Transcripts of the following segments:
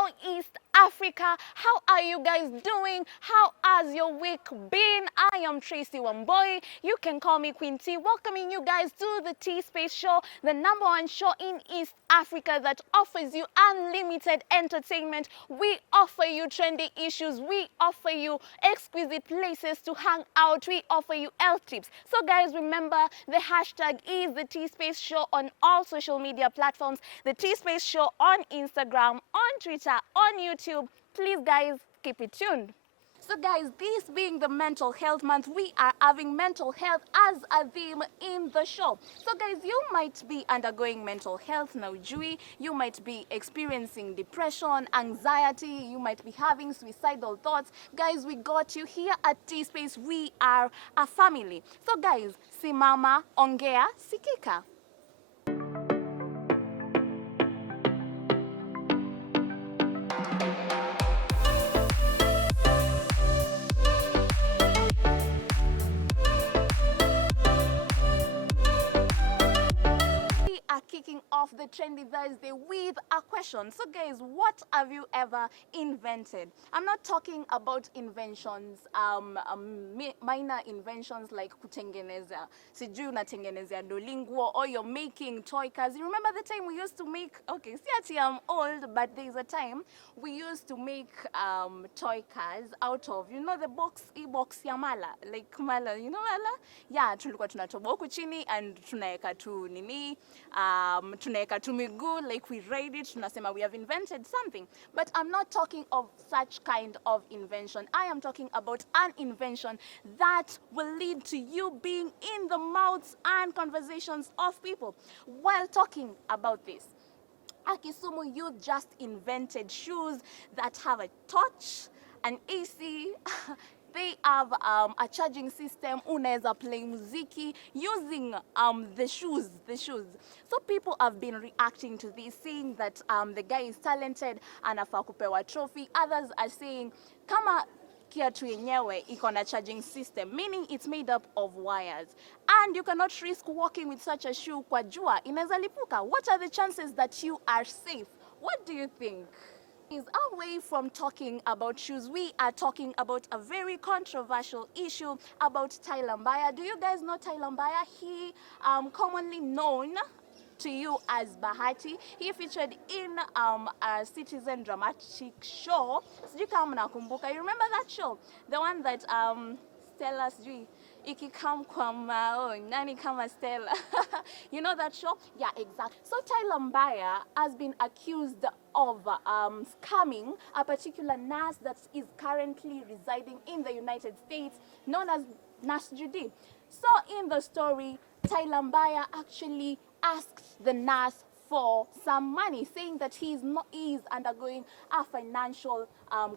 Hello, East Africa. How are you guys doing? How has your week been? I am Tracy Wamboy. You can call me Queen T. Welcoming you guys to the T Space Show, the #1 show in East Africa that offers you unlimited entertainment. We offer you trendy issues. We offer you exquisite places to hang out. We offer you health tips. So guys, remember the hashtag is the T Space Show on all social media platforms. The T Space Show on Instagram, on Twitter, on YouTube. Please guys, keep it tuned. So guys, this being the mental health month, we are having mental health as a theme in the show. So guys, you might be undergoing mental health now, Jui. You might be experiencing depression, anxiety. You might be having suicidal thoughts. Guys, we got you here at T-Space. We are a family. So guys, simama, ongea, sikika. Kicking off the Trendy Thursday with a question. So guys, what have you ever invented? I'm not talking about inventions, minor inventions like kutengeneza, sijui unatengenezea dolinguo, or you're making toy cars. You remember the time we used to make, okay, see I'm old, but there's a time we used to make toy cars out of, you know, the box ya mala, like mala, you know mala? Yeah, tulikuwa tunatoboa huku chini and tunaeka tu nini, tunaeka tu miguu, like we ride it, tunasema we have invented something. But I'm not talking of such kind of invention. I am talking about an invention that will lead to you being in the mouths and conversations of people. While talking about this, Akisumu youth just invented shoes that have a touch, an AC, they have a charging system, unaweza play muziki using the shoes. So people have been reacting to this, saying that the guy is talented, anafaa kupewa trophy. Others are saying, kama kiatu yenyewe iko na charging system, meaning it's made up of wires, and you cannot risk walking with such a shoe kwa jua, inaweza lipuka. What are the chances that you are safe? What do you think? Is away from talking about shoes, we are talking about a very controversial issue about Tyler Mbaya. Do you guys know Tyler Mbaya? He commonly known to you as Bahati. He featured in a Citizen dramatic show. Sijui kama mnakumbuka. You remember that show? The one that Stella sijui ikikam kwa nani kama Stella. You know that show? Yeah, exactly. So Tyler Mbaya has been accused of scamming a particular nurse that is currently residing in the United States, known as Nurse Judy. So in the story, Tyler Mbaya actually asked the nurse for some money, saying that he is undergoing a financial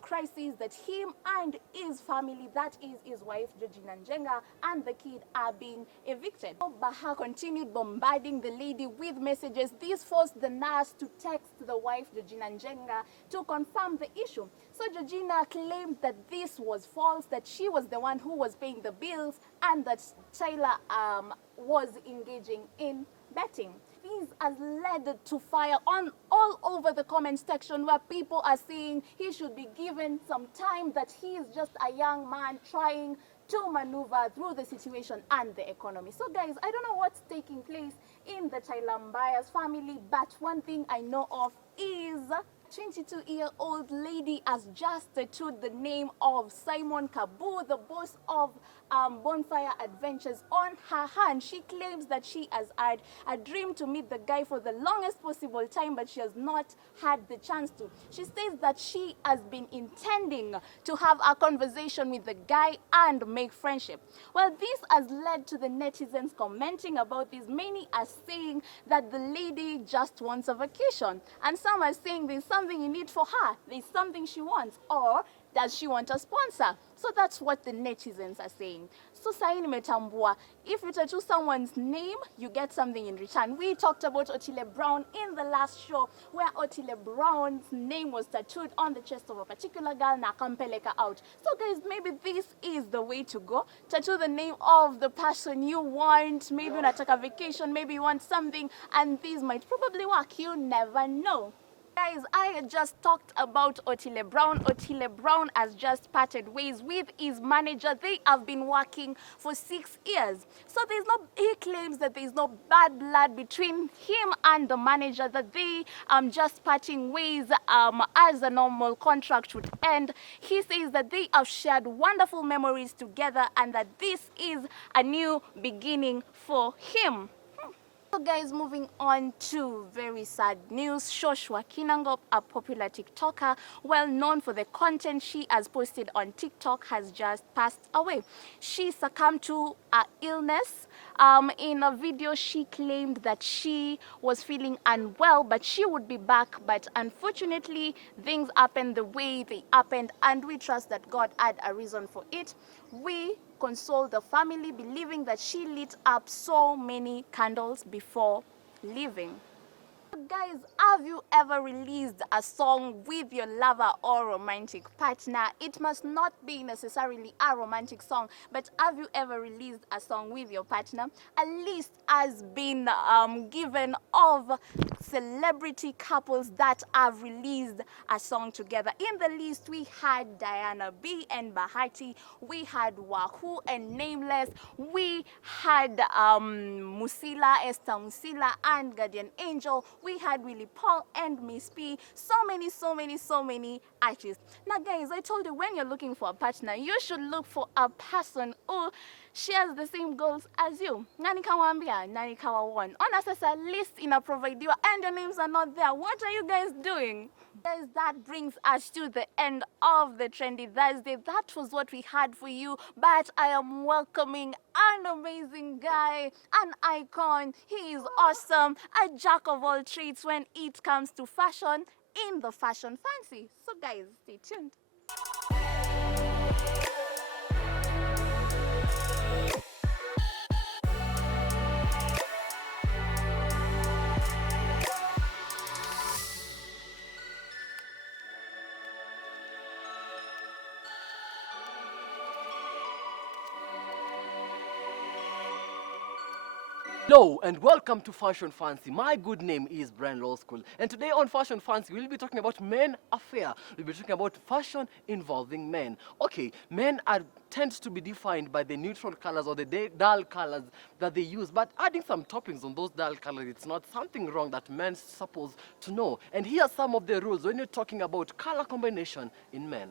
crisis, that him and his family, that is his wife Georgina Njenga and the kid, are being evicted. So Baha continued bombarding the lady with messages. This forced the nurse to text the wife Georgina Njenga to confirm the issue. So Georgina claimed that this was false, that she was the one who was paying the bills, and that Tyler was engaging in betting. This has led to fire on all over the comment section, where people are saying he should be given some time, that he is just a young man trying to maneuver through the situation and the economy. So guys, I don't know what's taking place in the Tyler Mbaya's family, but one thing I know of is 22-year-old lady has just tattooed the name of Simon Kabu, the boss of Bonfire Adventures, on her hand. She claims that she has had a dream to meet the guy for the longest possible time, but she has not had the chance to. She says that she has been intending to have a conversation with the guy and make friendship. Well, this has led to the netizens commenting about this. Many are saying that the lady just wants a vacation, and some are saying there's something in it for her, there's something she wants, or does she want a sponsor? So that's what the netizens are saying. So sahi nimetambua, if you tattoo someone's name, you get something in return. We talked about Otile Brown in the last show, where Otile Brown's name was tattooed on the chest of a particular girl na akampeleka out. So guys, maybe this is the way to go. Tattoo the name of the person you want. Maybe unataka vacation, maybe you want something, and this might probably work. You never know. Guys, I had just talked about Otile Brown. Otile Brown has just parted ways with his manager. They have been working for 6 years. So he claims that there's no bad blood between him and the manager, that they just parting ways as a normal contract would end. He says that they have shared wonderful memories together and that this is a new beginning for him. So guys, moving on to very sad news. Joshua Kinangop, a popular TikToker, well known for the content she has posted on TikTok, has just passed away. She succumbed to an illness. In a video, she claimed that she was feeling unwell, but she would be back. But unfortunately, things happened the way they happened, and we trust that God had a reason for it. We console the family, believing that she lit up so many candles before leaving. Guys, have you ever released a song with your lover or romantic partner? It must not be necessarily a romantic song, but have you ever released a song with your partner? A list has been given of celebrity couples that have released a song together. In the list, we had Diana B and Bahati, we had Wahoo and Nameless, we had Musila, Esther Musila and Guardian Angel, we had Willie Paul and Miss P. So many artists. Now guys, I told you, when you're looking for a partner, you should look for a person who shares the same goals as you. Nani kawambia, nani kawawan. On a list in a provider and your names are not there. What are you guys doing? Guys, that brings us to the end of the Trendy Thursday. That was what we had for you, but I am welcoming an amazing guy, an icon. He is awesome, a jack of all trades when it comes to fashion in the fashion fancy. So guys, stay tuned. Hello and welcome to Fashion Fancy. My good name is Brian Law School, and today on Fashion Fancy we'll be talking about men affair. We'll be talking about fashion involving men. Okay, men tend to be defined by the neutral colors or the dull colors that they use, but adding some toppings on those dull colors, it's not something wrong that men supposed to know. And here are some of the rules when you're talking about color combination in men.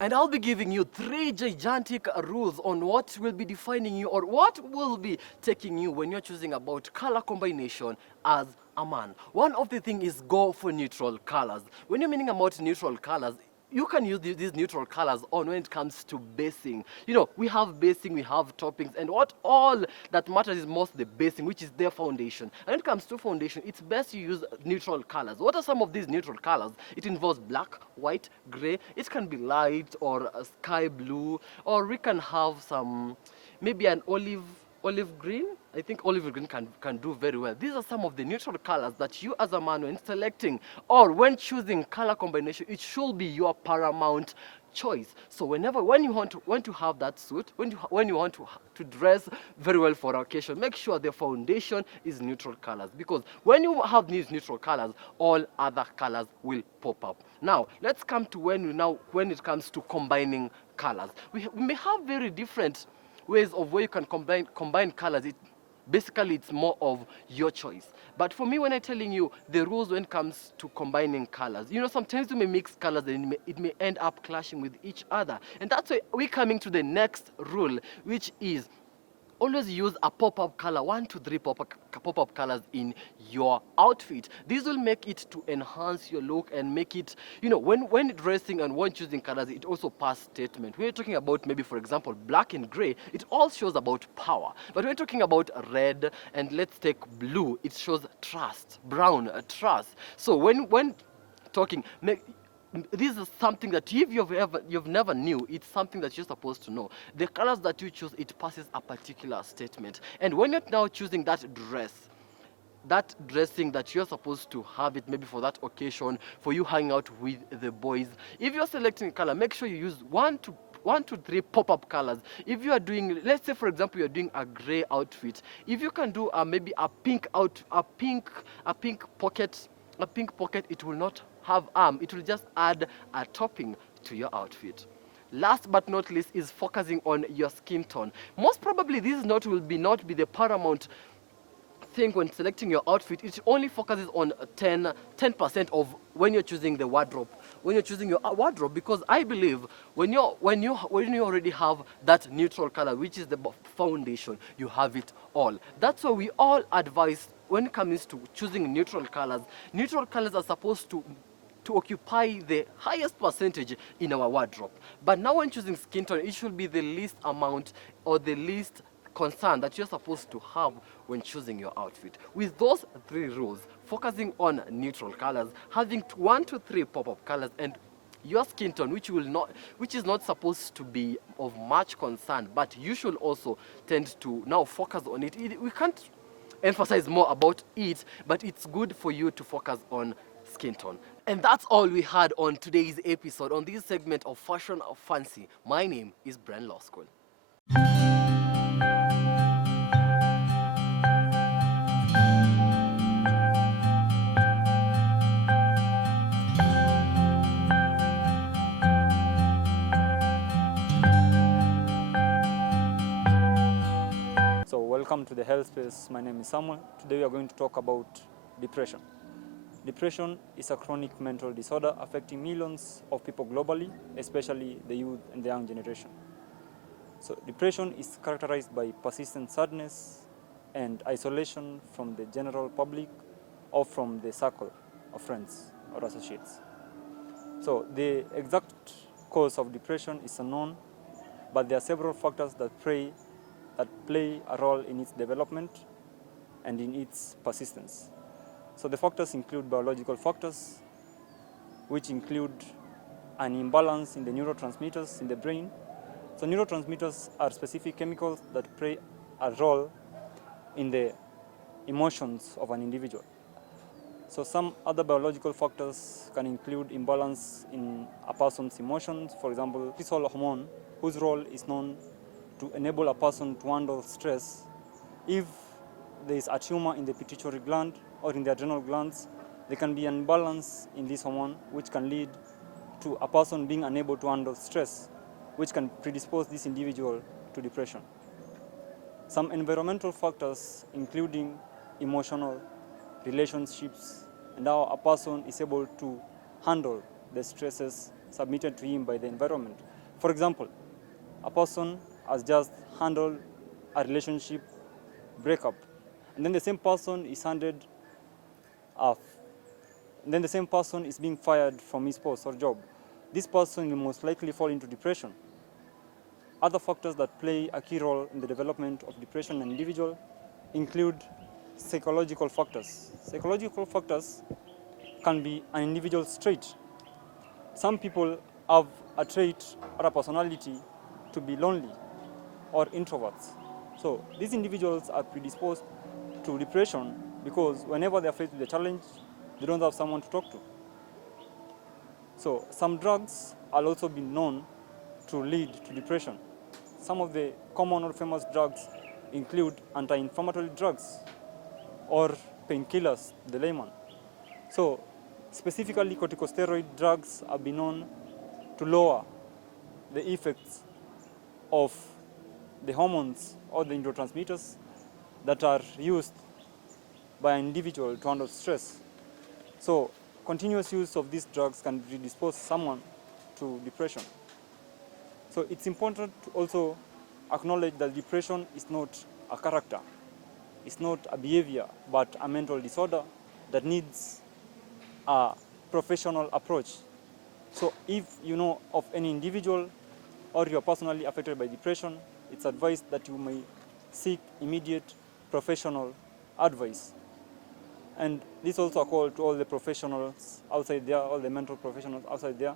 And I'll be giving you 3 gigantic rules on what will be defining you or what will be taking you when you're choosing about color combination as a man. One of the things is go for neutral colors. When you're meaning about neutral colors, you can use these neutral colors on when it comes to basing. You know, we have basing, we have toppings, and what all that matters is most the basing, which is their foundation. And when it comes to foundation, it's best you use neutral colors. What are some of these neutral colors? It involves black, white, gray. It can be light or sky blue, or we can have some, maybe an olive green. I think olive green can do very well. These are some of the neutral colors that you as a man, when selecting or when choosing color combination, it should be your paramount choice. So when you want to have that suit, when you want to dress very well for an occasion, make sure the foundation is neutral colors, because when you have these neutral colors, all other colors will pop up. Now let's come to when it comes to combining colors. We may have very different ways of where you can combine colors. Basically, it's more of your choice. But for me, when I'm telling you the rules when it comes to combining colors, you know, sometimes you may mix colors and it may end up clashing with each other. And that's why we're coming to the next rule, which is always use a pop-up color, 1 to 3 pop-up colors in your outfit. This will make it to enhance your look and make it, you know, when dressing and when choosing colors, it also pass statement. When you're talking about maybe, for example, black and gray, it all shows about power. But when you're talking about red and let's take blue, it shows trust. Brown, trust. So when talking, this is something that if you've never knew, it's something that you're supposed to know. The colors that you choose, it passes a particular statement. And when you're now choosing that dressing that you're supposed to have it maybe for that occasion, for you hanging out with the boys, if you're selecting a color, make sure you use 1 to 3 pop-up colors. If you are doing, let's say for example, you're doing a gray outfit, if you can do maybe a pink pocket a pink pocket, it will not have it will just add a topping to your outfit. Last but not least is focusing on your skin tone. Most probably this not be the paramount thing when selecting your outfit. It only focuses on 10% of when you're choosing the wardrobe, when you're choosing your wardrobe, because I believe when you already have that neutral color, which is the foundation, you have it all. That's why we all advise when it comes to choosing neutral colors. Neutral colors are supposed to occupy the highest percentage in our wardrobe. But now when choosing skin tone, it should be the least amount or the least concern that you're supposed to have when choosing your outfit. With those three rules, focusing on neutral colors, having 1 to 3 pop-up colors, and your skin tone, which is not supposed to be of much concern, but you should also tend to now focus on it. We can't emphasize more about it, but it's good for you to focus on skin tone. And that's all we had on today's episode, on this segment of Fashion of Fancy. My name is Brand Law School. So welcome to the health space. My name is Samuel. Today we are going to talk about depression. Depression is a chronic mental disorder affecting millions of people globally, especially the youth and the young generation. So depression is characterized by persistent sadness and isolation from the general public or from the circle of friends or associates. So the exact cause of depression is unknown, but there are several factors that play a role in its development and in its persistence. So the factors include biological factors, which include an imbalance in the neurotransmitters in the brain. So neurotransmitters are specific chemicals that play a role in the emotions of an individual. So some other biological factors can include imbalance in a person's emotions. For example, cortisol hormone, whose role is known to enable a person to handle stress. If there is a tumor in the pituitary gland or in the adrenal glands, there can be an imbalance in this hormone, which can lead to a person being unable to handle stress, which can predispose this individual to depression. Some environmental factors, including emotional, relationships, and how a person is able to handle the stresses submitted to him by the environment. For example, a person has just handled a relationship breakup, and then the same person is being fired from his post or job. This person will most likely fall into depression. Other factors that play a key role in the development of depression in an individual include psychological factors. Psychological factors can be an individual's trait. Some people have a trait or a personality to be lonely or introverts. So these individuals are predisposed to depression because whenever they are faced with a challenge, they don't have someone to talk to. So some drugs are also been known to lead to depression. Some of the common or famous drugs include anti-inflammatory drugs or painkillers, the layman. So specifically corticosteroid drugs have been known to lower the effects of the hormones or the neurotransmitters that are used by an individual to handle stress. So continuous use of these drugs can predispose someone to depression. So it's important to also acknowledge that depression is not a character, it's not a behavior, but a mental disorder that needs a professional approach. So if you know of any individual or you are personally affected by depression, it's advised that you may seek immediate professional advice. And this also a call to all the professionals outside there, all the mental professionals outside there,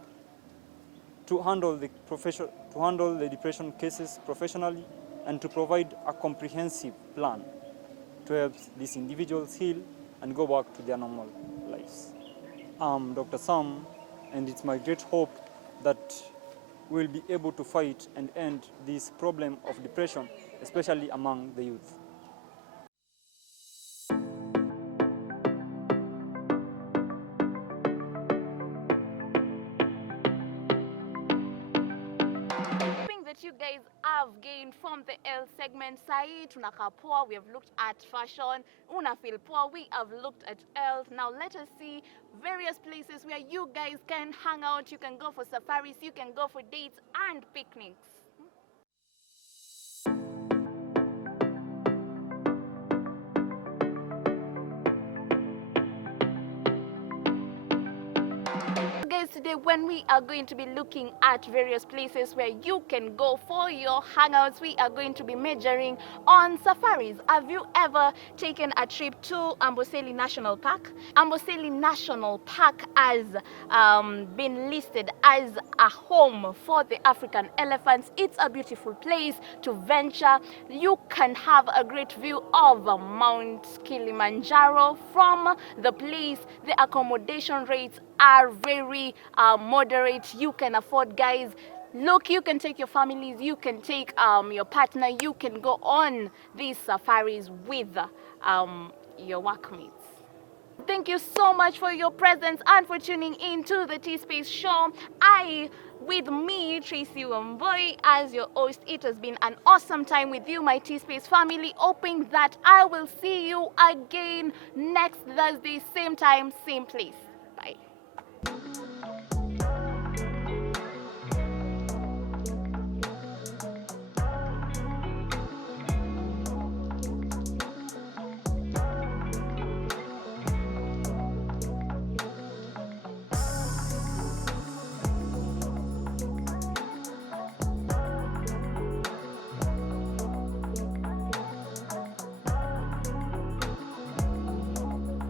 to handle the depression cases professionally and to provide a comprehensive plan to help these individuals heal and go back to their normal lives. I'm Dr. Sam, and it's my great hope that we'll be able to fight and end this problem of depression, especially among the youth. what you guys have gained from the L segment. Sai tunakaa poa, we have looked at fashion. Una feel poa, we have looked at L. Now let us see various places where you guys can hang out. You can go for safaris, you can go for dates and picnics. Guys, today when we are going to be looking at various places where you can go for your hangouts, we are going to be majoring on safaris. Have you ever taken a trip to Amboseli National Park? Amboseli National Park has been listed as a home for the African elephants. It's a beautiful place to venture. You can have a great view of Mount Kilimanjaro from the place. The accommodation rates are very moderate. You can afford, guys. Look, you can take your families, you can take your partner, you can go on these safaris with your workmates. Thank you so much for your presence and for tuning in to the T-Space show. With me, Tracy Wamboy, as your host. It has been an awesome time with you, my T-Space family. Hoping that I will see you again next Thursday, same time, same place.